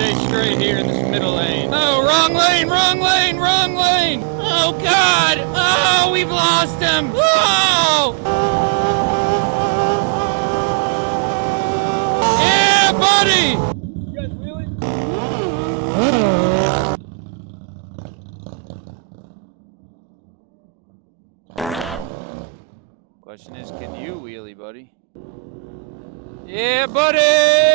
stay straight here in this middle lane. Oh, wrong lane, wrong lane, wrong lane. Oh, God. Oh, we've lost him. Whoa. Yeah, buddy. You guys wheeling? Question is, can you wheelie, buddy? Yeah, buddy!